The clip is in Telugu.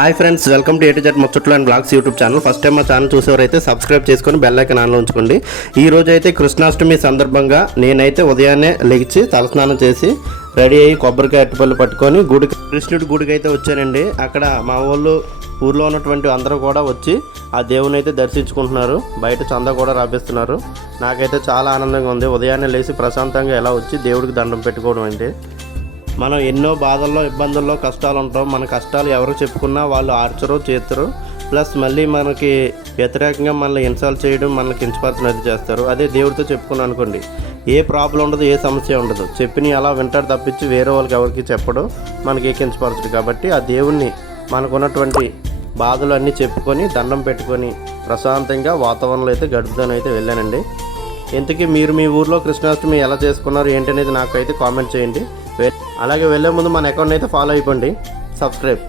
Hi friends, welcome to A to Z ముచ్చట్లు and blogs YouTube channel. First time మా ఛానల్ చూసేవారైతే సబ్స్క్రైబ్ చేసుకొని బెల్ ఐకాన్ ఆన్లో ఉంచుకోండి. ఈ రోజు అయితే కృష్ణాష్టమి సందర్భంగా నేనైతే ఉదయాన్నే లెగిచి తలస్నానం చేసి రెడీ అయ్యి కొబ్బరికాయ అరటిపళ్ళు పట్టుకొని కృష్ణుడి గుడికి అయితే వచ్చానండి. అక్కడ మా వాళ్ళు ఊర్లో ఉన్నటువంటి అందరూ కూడా వచ్చి ఆ దేవుని అయితే దర్శించుకుంటున్నారు. బయట చందా కూడా రాపిస్తున్నారు. నాకైతే చాలా ఆనందంగా ఉంది. ఉదయాన్నే లేచి ప్రశాంతంగా ఎలా వచ్చి దేవుడికి దండం పెట్టుకోవడం అంటే. మనం ఎన్నో బాధల్లో, ఇబ్బందుల్లో, కష్టాలు ఉంటాం. మన కష్టాలు ఎవరు చెప్పుకున్నా వాళ్ళు ఆర్చరు, చేతురు. ప్లస్ మళ్ళీ మనకి వ్యతిరేకంగా మనల్ని ఇన్సల్ట్ చేయడం, మనల్ని కించపరచడం చేస్తారు. అదే దేవుడితో చెప్పుకున్నాం అనుకోండి, ఏ ప్రాబ్లం ఉండదు, ఏ సమస్య ఉండదు. చెప్పిని అలా వింటాడు తప్పించి వేరే వాళ్ళకి ఎవరికి చెప్పడం, మనకి కించపరచడు. కాబట్టి ఆ దేవుణ్ణి మనకున్నటువంటి బాధలు అన్నీ చెప్పుకొని దండం పెట్టుకొని ప్రశాంతంగా వాతావరణంలో అయితే గడుపుదాని అయితే వెళ్ళానండి. ఇంతకీ మీరు మీ ఊర్లో కృష్ణాష్టమి ఎలా చేసుకున్నారు ఏంటనేది నాకైతే కామెంట్ చేయండి. అలాగే వెళ్ళే ముందు మన అకౌంట్ అయితే ఫాలో అయిపోండి. సబ్స్క్రైబ్.